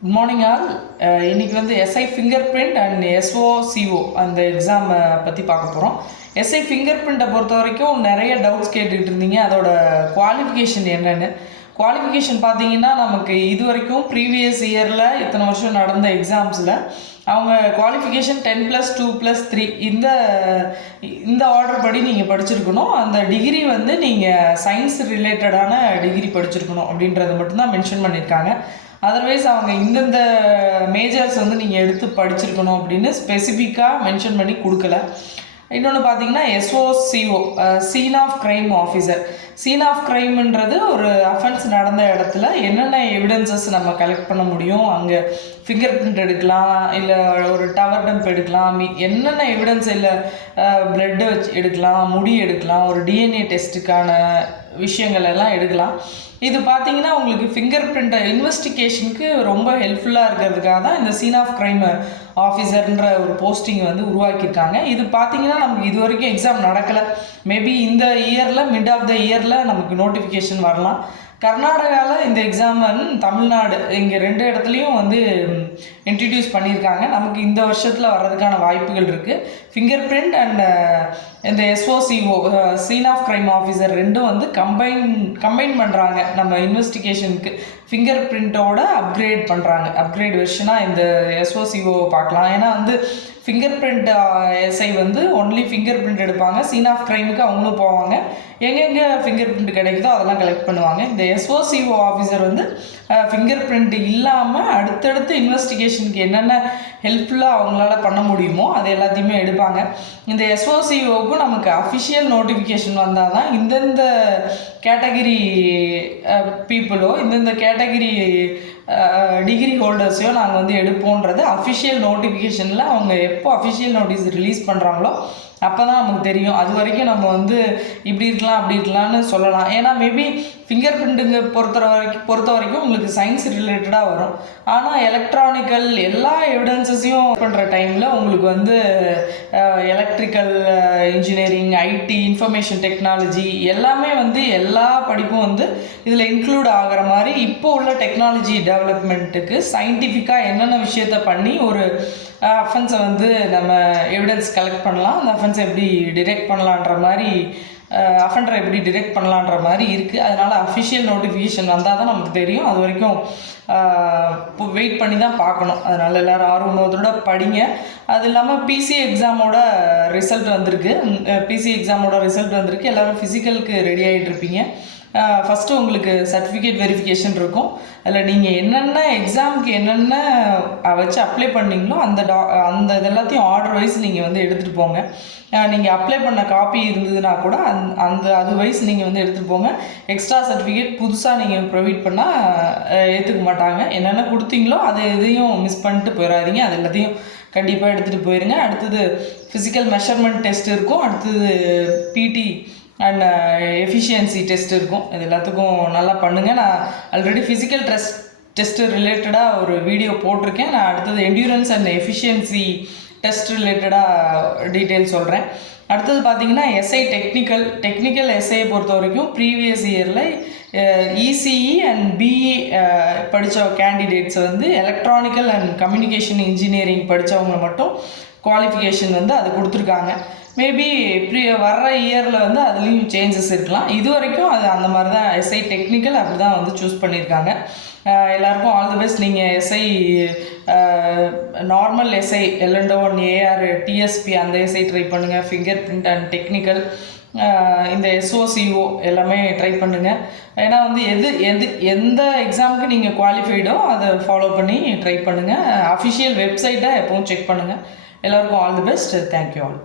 Good morning all. இன்றைக்கி வந்து SI finger print and எஸ்ஓசிஓ அந்த எக்ஸாம் பற்றி பார்க்க போகிறோம். எஸ்ஐ ஃபிங்கர் பிரிண்ட்டை பொறுத்த வரைக்கும் நிறைய டவுட்ஸ் கேட்டுக்கிட்டு இருந்தீங்க. அதோட குவாலிஃபிகேஷன் என்னென்னு. குவாலிஃபிகேஷன் பார்த்தீங்கன்னா நமக்கு இது வரைக்கும் ப்ரீவியஸ் இயரில் இத்தனை வருஷம் நடந்த எக்ஸாம்ஸில் அவங்க குவாலிஃபிகேஷன் 10+2+3 இந்த ஆர்டர் படி நீங்கள் படிச்சிருக்கணும். அந்த டிகிரி வந்து நீங்கள் சயின்ஸ் ரிலேட்டடான டிகிரி படிச்சிருக்கணும் அப்படின்றத மட்டும்தான் மென்ஷன் பண்ணியிருக்காங்க. அதர்வைஸ் அவங்க இந்தந்த மேஜர்ஸ் வந்து நீங்கள் எடுத்து படிச்சிருக்கணும் அப்படின்னு ஸ்பெசிஃபிக்காக மென்ஷன் பண்ணி கொடுக்கல. இன்னொன்று பார்த்தீங்கன்னா SOCO, scene of crime officer. Scene of க்ரைம்ன்றது ஒரு அஃபென்ஸ் நடந்த இடத்துல என்னென்ன எவிடன்சஸ் நம்ம கலெக்ட் பண்ண முடியும், அங்கே ஃபிங்கர் பிரிண்ட் எடுக்கலாம், இல்லை ஒரு டவர் டம்ப் எடுக்கலாம், என்னென்ன எவிடன்ஸ், இல்லை பிளட்டை வச்சு எடுக்கலாம், முடி எடுக்கலாம், ஒரு டிஎன்ஏ டெஸ்ட்டுக்கான விஷயங்கள் எல்லாம் எடுக்கலாம். இது பார்த்தீங்கன்னா உங்களுக்கு ஃபிங்கர் பிரிண்ட் இன்வெஸ்டிகேஷனுக்கு ரொம்ப ஹெல்ப்ஃபுல்லாக இருக்கிறதுக்காக தான் இந்த சீன் ஆஃப் க்ரைம் ஆஃபீஸர்ன்ற ஒரு போஸ்டிங் வந்து உருவாக்கியிருக்காங்க. இது பார்த்தீங்கன்னா நமக்கு இது வரைக்கும் எக்ஸாம் நடக்கலை. மேபி இந்த இயரில் மிட் ஆஃப் த இயரில் நமக்கு நோட்டிஃபிகேஷன் வரலாம். கர்நாடகாவில் இந்த எக்ஸாம் தமிழ்நாடு இங்கே 2 இடத்துலையும் வந்து இன்ட்ரடியூஸ் பண்ணியிருக்காங்க. நமக்கு இந்த வருஷத்தில் வர்றதுக்கான வாய்ப்புகள் இருக்குது. ஃபிங்கர் பிரிண்ட் அண்ட் இந்த எஸ்ஓசிஓ, சீன் ஆஃப் க்ரைம் ஆஃபீஸர் ரெண்டும் வந்து கம்பைன் பண்ணுறாங்க. நம்ம இன்வெஸ்டிகேஷனுக்கு ஃபிங்கர் பிரிண்ட்டோட அப்கிரேட் பண்ணுறாங்க. அப்கிரேட் வெர்ஷனாக இந்த எஸ்ஓசிஓ பார்க்கலாம். ஏன்னா வந்து ஃபிங்கர் பிரிண்ட் எஸ்ஐ வந்து ஒன்லி ஃபிங்கர் பிரிண்ட் எடுப்பாங்க. சீன் ஆஃப் க்ரைமுக்கு அவங்களும் போவாங்க. எங்கெங்கே ஃபிங்கர் பிரிண்ட் கிடைக்குதோ அதெல்லாம் கலெக்ட் பண்ணுவாங்க. இந்த எஸ்ஓசிஓ ஆஃபீஸர் வந்து ஃபிங்கர் பிரிண்ட் இல்லாமல் அடுத்தடுத்து இன்வெஸ்டிகேஷனுக்கு என்னென்ன ஹெல்ப்ஃபுல்லாக அவங்களால பண்ண முடியுமோ அது எல்லாத்தையுமே எடுப்பாங்க. இந்த எஸ்ஓசிஓவுக்கும் நமக்கு அஃபிஷியல் நோட்டிஃபிகேஷன் வந்தால் தான் இந்தந்த கேட்டகிரி பீப்புளோ இந்தந்த கேட்டகிரி டிகிரி ஹோல்டர்ஸையோ நாங்கள் வந்து எடுப்போன்றது அஃபிஷியல் நோட்டிஃபிகேஷனில் அவங்க எப்போ அஃபிஷியல் நோட்டீஸ் ரிலீஸ் பண்ணுறாங்களோ அப்போ தான் நமக்கு தெரியும். அது வரைக்கும் நம்ம வந்து இப்படி இருக்கலாம் அப்படி இருக்கலாம்னு சொல்லலாம். ஏன்னா மேபி ஃபிங்கர் பிரிண்ட்டுங்க பொறுத்த வரைக்கும் உங்களுக்கு சயின்ஸ் ரிலேட்டடாக வரும். ஆனால் எலக்ட்ரானிக்கல் எல்லா எவிடன்ஸஸையும் பண்ணுற டைமில் உங்களுக்கு வந்து electrical engineering, IT, information technology எல்லாமே வந்து எல்லா படிப்பும் வந்து இதில் இன்க்ளூட் ஆகிற மாதிரி இப்போ உள்ள டெக்னாலஜி டெவலப்மெண்ட்டுக்கு சயின்டிஃபிக்காக என்னென்ன விஷயத்த பண்ணி ஒரு அஃபென்ஸை வந்து நம்ம எவிடன்ஸ் கலெக்ட் பண்ணலாம், அந்த அஃபென்ஸை எப்படி டிடெக்ட் பண்ணலான்ற மாதிரி, அஃபெண்டரை எப்படி டிடெக்ட் பண்ணலான்ற மாதிரி இருக்குது. அதனால் அஃபிஷியல் நோட்டிஃபிகேஷன் வந்தால் தான் நமக்கு தெரியும். அது வரைக்கும் இப்போ வெயிட் பண்ணி தான் பார்க்கணும். அதனால் எல்லோரும் ஆர்வமோட படிங்க. அது இல்லாமல் பிசி எக்ஸாமோட ரிசல்ட் வந்திருக்கு. எல்லோரும் ஃபிசிக்கலுக்கு ரெடி ஆகிட்டு இருப்பீங்க. ஃபஸ்ட்டு உங்களுக்கு சர்டிஃபிகேட் வெரிஃபிகேஷன் இருக்கும். அதில் நீங்கள் என்னென்ன எக்ஸாமுக்கு என்னென்ன வச்சு அப்ளை பண்ணிங்களோ அந்த இதெல்லாத்தையும் ஆர்டர் வைஸ் நீங்கள் வந்து எடுத்துகிட்டு போங்க. நீங்கள் அப்ளை பண்ண காப்பி இருந்ததுன்னா கூட அது வைஸ் நீங்கள் வந்து எடுத்துகிட்டு போங்க. எக்ஸ்ட்ரா சர்டிஃபிகேட் புதுசாக நீங்கள் ப்ரொவைட் பண்ணால் ஏற்றுக்க மாட்டாங்க. என்னென்ன கொடுத்தீங்களோ அதை எதையும் மிஸ் பண்ணிட்டு போயிடாதீங்க. அது எல்லாத்தையும் கண்டிப்பாக எடுத்துகிட்டு போயிருங்க. அடுத்தது ஃபிசிக்கல் மெஷர்மெண்ட் டெஸ்ட் இருக்கும். அடுத்தது பிடி அண்ட் எஃபிஷியன்சி டெஸ்ட் இருக்கும். இது எல்லாத்துக்கும் நல்லா பண்ணுங்கள். நான் ஆல்ரெடி ஃபிசிக்கல் டெஸ்ட்டு ரிலேட்டடாக ஒரு வீடியோ போட்டிருக்கேன். நான் அடுத்தது என்டியூரன்ஸ் அண்ட் எஃபிஷியன்சி டெஸ்ட் ரிலேட்டடாக டீட்டெயில் சொல்கிறேன். அடுத்தது பார்த்தீங்கன்னா எஸ்ஐ டெக்னிக்கல் எஸ்ஐயை பொறுத்த வரைக்கும் ப்ரீவியஸ் இயரில் இசிஇ அண்ட் பிஇ படித்த கேண்டிடேட்ஸை வந்து எலக்ட்ரானிக்கல் அண்ட் கம்யூனிகேஷன் இன்ஜினியரிங் படித்தவங்க மட்டும் குவாலிஃபிகேஷன் வந்து அது கொடுத்துருக்காங்க. மேபி வர்ற இயரில் வந்து அதுலேயும் சேஞ்சஸ் இருக்கலாம். இது வரைக்கும் அது அந்த மாதிரி தான் எஸ்ஐ டெக்னிக்கல் அப்படி தான் வந்து சூஸ் பண்ணியிருக்காங்க. எல்லாருக்கும் ஆல் தி பெஸ்ட். நீங்கள் SI normal SI LNO1 AR TSP அந்த எஸ்ஐ ட்ரை பண்ணுங்கள். ஃபிங்கர் பிரிண்ட் அண்ட் டெக்னிக்கல் இந்த SOCO எல்லாமே ட்ரை பண்ணுங்கள். ஏன்னா வந்து எந்த எக்ஸாமுக்கு நீங்கள் குவாலிஃபைடோ அதை ஃபாலோ பண்ணி ட்ரை பண்ணுங்கள். அஃபிஷியல் வெப்சைட்டை எப்பவும் செக் பண்ணுங்கள். எல்லாருக்கும் all the best. Thank you all.